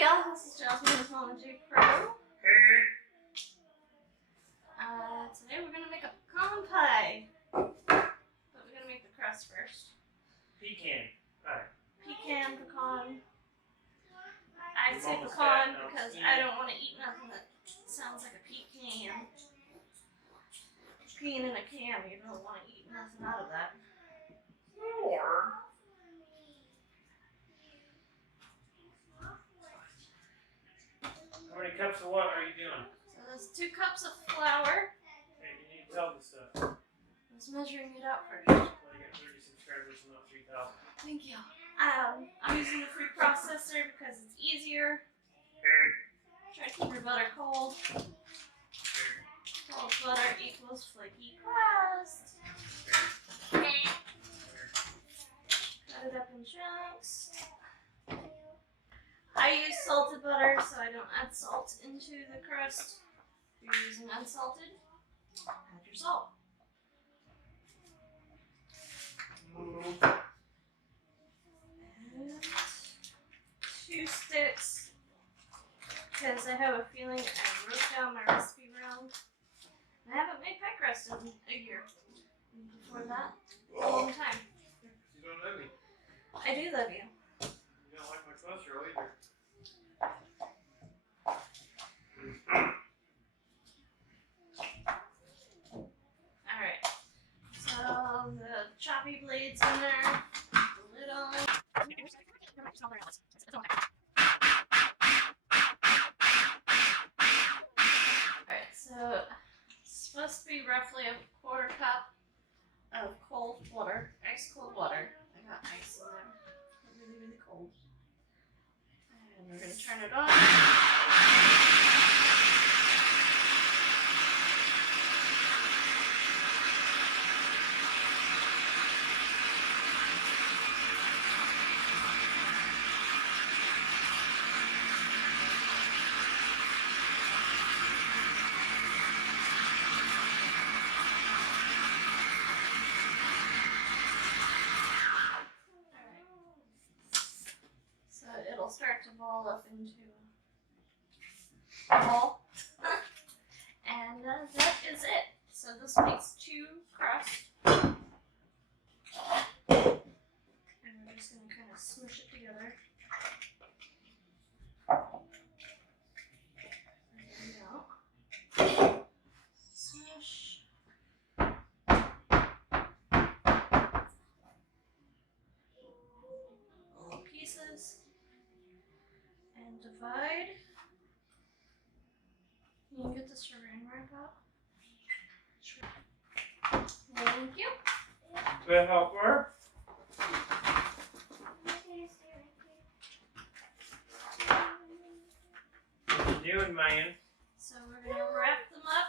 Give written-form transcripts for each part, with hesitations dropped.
Hey y'all, this is Jasmine's Mom and Jake Pro. Hey. Today we're gonna make a pecan pie. But we're gonna make the crust first. Pecan pie. Pecan. I say pecan because I don't want to eat nothing that sounds like a pecan. Pecan in a can, you don't want to eat nothing out of that. Or how many cups of what are you doing? So there's 2 cups of flour. Hey, you need to tell this stuff. I was measuring it out first. Well, you got 30 subscribers and not 3,000. Thank you. I'm using the food processor because it's easier. Try to keep your butter cold. Cold butter equals flaky crust. Cut it up in chunks. I use salted butter so I don't add salt into the crust. If you're using unsalted, add your salt. And 2 sticks, because I have a feeling I wrote down my recipe wrong. I haven't made pie crust in a year. And before that, a long time. You don't love me. I do love you. You don't like my cholesterol either. Alright. So the choppy blades in there, the lid on. Alright, so it's supposed to be roughly a 1/4 cup of cold water, ice cold water. I got ice in there. Really, really cold. And we're going to turn it on. So it'll start to ball up into a ball. And that is it. So this makes 2 crusts. And we're just going to kind of smush it together. There we go. Smush. Little pieces. And divide. You can get the saran wrap out. Thank you. Good helper. What you doing, man? So we're going to wrap them up.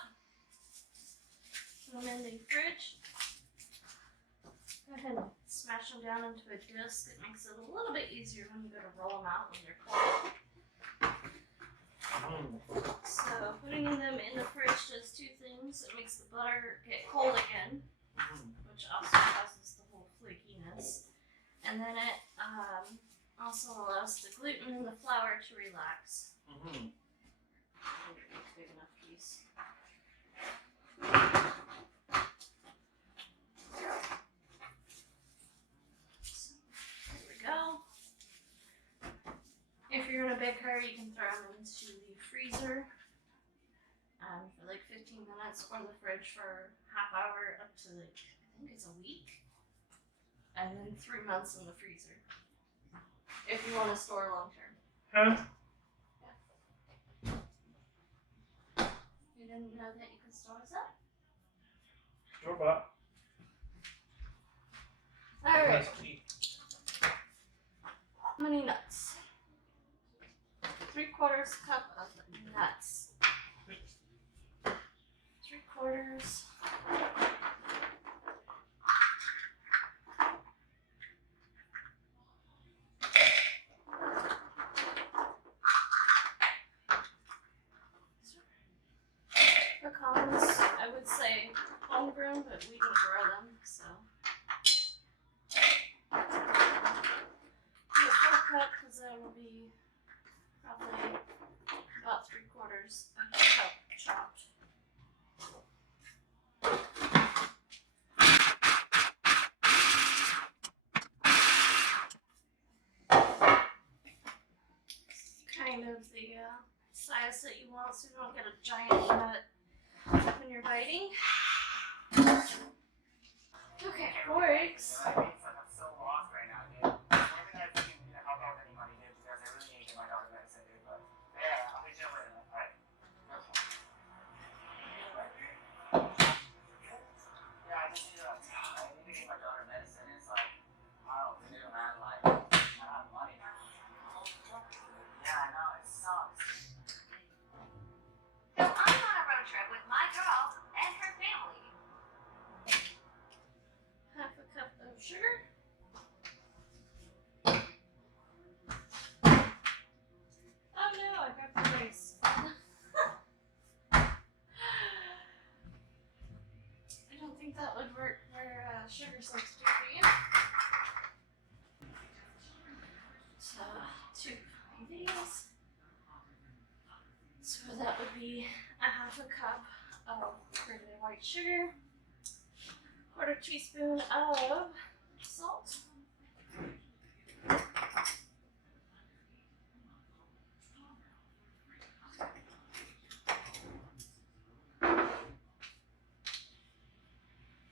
Put them in the fridge. Go ahead and smash them down into a disc. It makes it a little bit easier when you go to roll them out when they're cold. So putting them in the fridge does 2 things. It makes the butter get cold again, which also causes the whole flakiness. And then it also allows the gluten in the flour to relax. Big enough piece. So, there we go. If you're in a big hurry, you can throw them into the freezer for like 15 minutes, or the fridge for ½ hour up to like, I think it's a week, and then 3 months in the freezer if you want to store long term. Huh? You didn't know that you could store stuff? Store bought. Alright. How many nuts? 3/4 cup of nuts. 3/4. Pecans, I would say homegrown, but we don't grow them, so. 1/4 cup, because that will be Probably about 3/4 of a cup chopped. Kind of the size that you want so you don't get a giant nut when you're biting. Okay, 4 eggs. I'm so lost right now, dude. One thing I think you need to help out with any money, dude, because I really need to get my daughter medicine, dude. But yeah, I'll be chill later. Alright. Yeah, I need to get my daughter medicine. It's like, I don't know what to do, man. Like, I don't have money. Yeah, I know, it sucks. So I'm on a road trip with my girl and her family. Half a cup of sugar. Oh no, I got the rice. I don't think that would work where sugar's supposed to be. So, 2 of these. So that would be a half a cup of grated white sugar, 1/4 teaspoon of salt,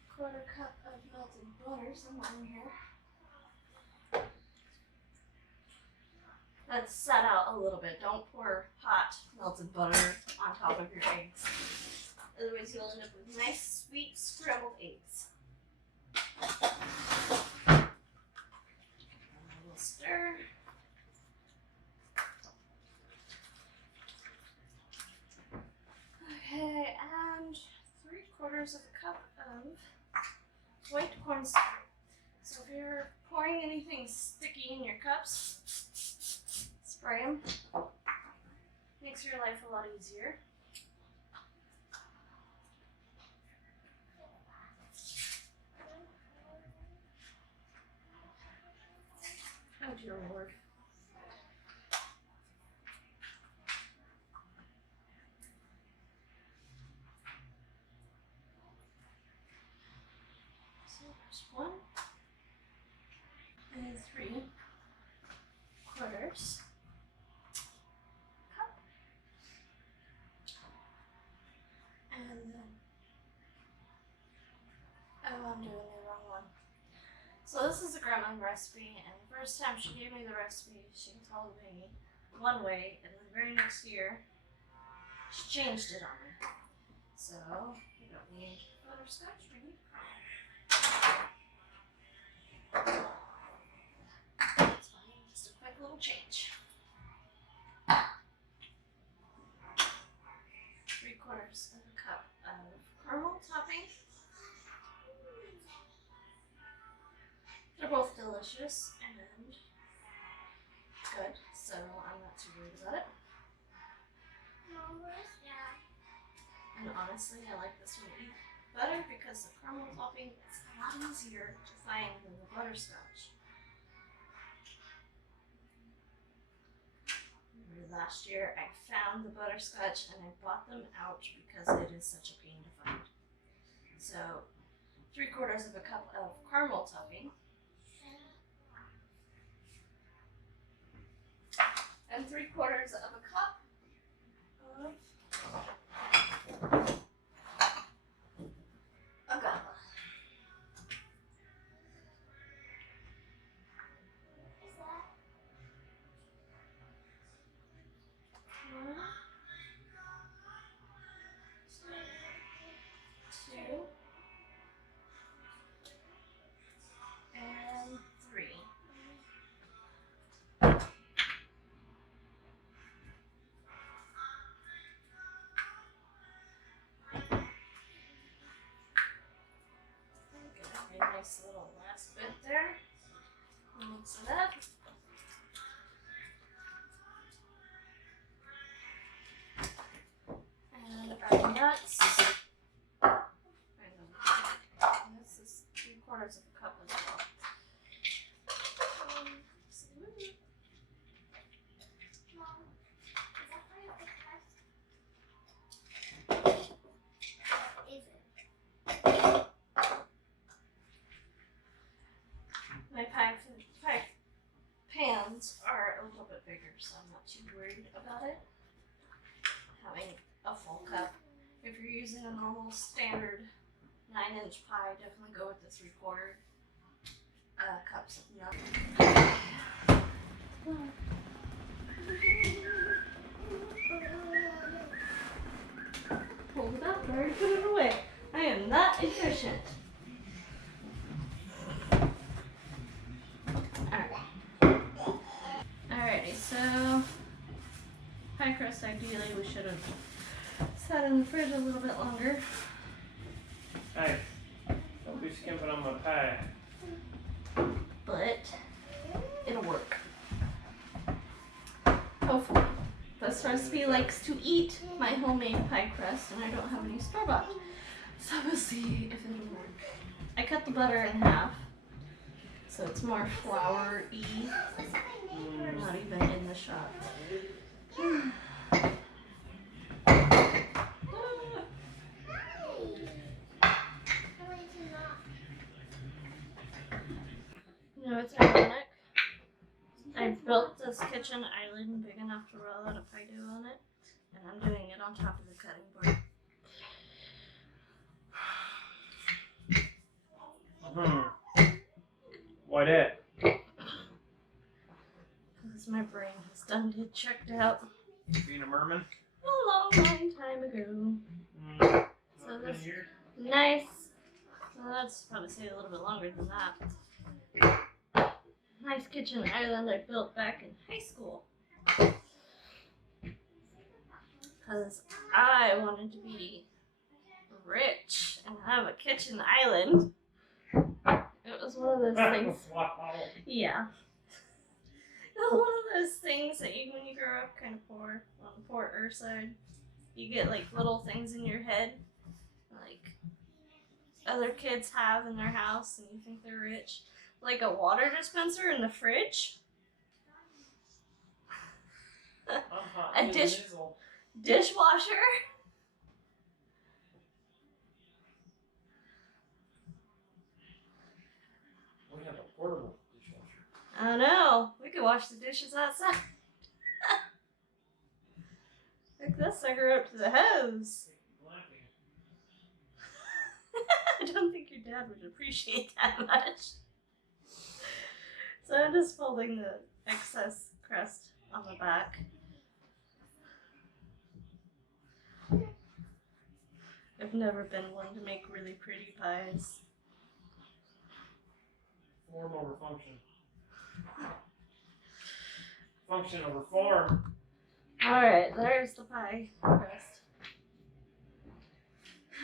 quarter cup of melted butter, somewhere in here. Let's set out a little bit. Don't pour hot melted butter on top of your eggs. Otherwise you'll end up with nice, sweet, scrambled eggs. A little stir. Okay, and 3/4 of a cup of white cornstarch. So if you're pouring anything sticky in your cups, spray them. Makes your life a lot easier. Oh dear Lord. So there's 1 and 3/4 cup. And then, oh, I'm doing the wrong one. So this is a grandma recipe, and the first time she gave me the recipe, she told me one way, and the very next year, she changed it on me. So, we don't need butterscotch, maybe. That's fine, just a quick little change. 3/4 of a cup of caramel topping. They're both delicious and good, so I'm not too worried about it. And honestly, I like this one better because the caramel topping is a lot easier to find than the butterscotch. Last year I found the butterscotch and I bought them out because it is such a pain to find. So 3/4 of a cup of caramel topping. And 3/4 of a cup of agava. Two, and 3. Okay, a nice little last bit there. Mix it up. And our nuts. And this is 3/4 of a cup as well. are a little bit bigger, so I'm not too worried about it. Having a full cup. If you're using a normal standard 9-inch pie, definitely go with the 3/4 cups of milk. Hold it up, already put it away. I am not efficient. Alrighty, so pie crust ideally we should have sat in the fridge a little bit longer. Hey, don't be skimping on my pie. But it'll work. Hopefully. This recipe likes to eat my homemade pie crust and I don't have any store-bought. So we'll see if it'll work. I cut the butter in half so it's more flour-y. Not even in the shot. You know, it's ironic. I built this kitchen island big enough to roll out a pie dough on it, and I'm doing it on top of the cutting board. Why that? Because my brain has done get checked out Being a merman? a long time ago. So Not this been here? nice. Well, that's probably say a little bit longer than that. Nice kitchen island I built back in high school. Because I wanted to be rich and have a kitchen island. It was one of those things. Wow. Yeah. It was one of those things that you, when you grow up kind of poor, on the poorer side, you get like little things in your head, like other kids have in their house and you think they're rich. Like a water dispenser in the fridge. A dishwasher. We have a portable dishwasher. I know. We could wash the dishes outside. Hook this sucker up to the hose. I don't think your dad would appreciate that much. So I'm just folding the excess crust on the back. I've never been one to make really pretty pies. Form over function. Function over form. Alright, there's the pie crust.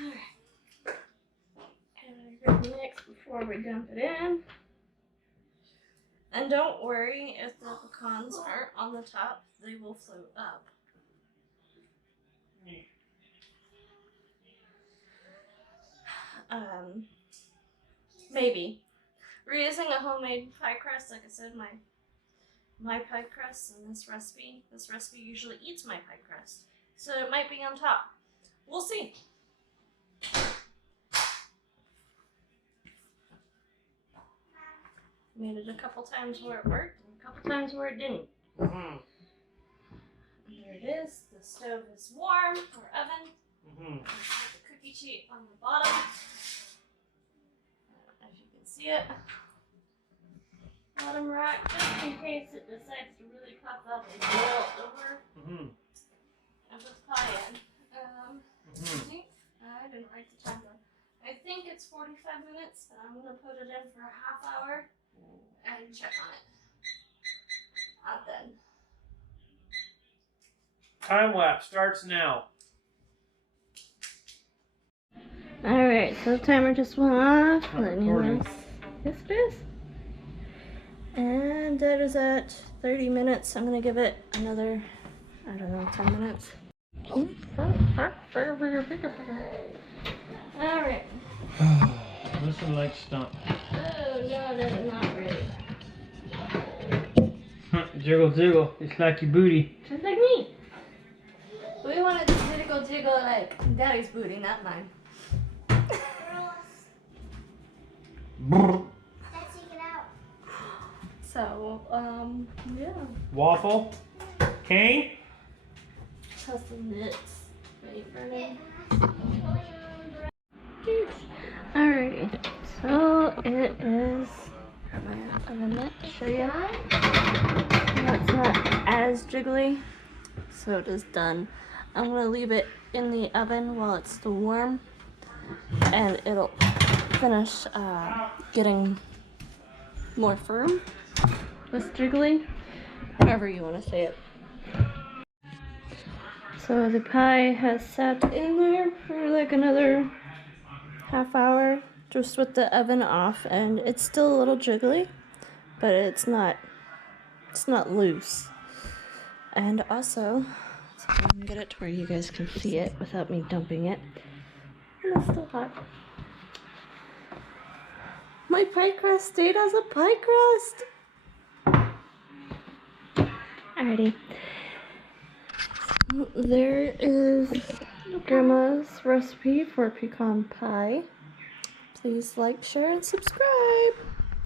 Alright. And I grab mix before we dump it in. And don't worry if the pecans aren't on the top, they will float up. Maybe. We're using a homemade pie crust, like I said, my pie crust in this recipe. This recipe usually eats my pie crust. So it might be on top. We'll see. Made it a couple times where it worked and a couple times where it didn't. And there it is. The stove is warm, or oven. Put the cookie sheet on the bottom. As you can see it. Bottom rack, just in case it decides to really pop up and boil over. I put the pie in. I didn't write the time down. I think it's 45 minutes, and I'm going to put it in for a half hour and check on it. Not done. Time lapse starts now. Alright, so the timer just went off. Yes, it is. And that is at 30 minutes. I'm going to give it another, I don't know, 10 minutes. Alright. Listen like stump. Oh, no, that is not ready. Jiggle, jiggle. It's like your booty. Just like me. We wanted to jiggle, jiggle like Daddy's booty, not mine. Let's take it out. So, yeah. Waffle. Cane. Has some nits. Wait for me. Alrighty. So it is. My oven mitt to show you. It's not as jiggly. So it is done. I'm gonna leave it in the oven while it's still warm, and it'll finish getting more firm, less jiggly, however you want to say it. So the pie has sat in there for like another half hour, just with the oven off, and it's still a little jiggly, but it's not loose. And also, so I can get it to where you guys can see it without me dumping it. And it's still hot. My pie crust stayed as a pie crust. Alrighty. So there is Grandma's recipe for pecan pie. Please like, share, and subscribe.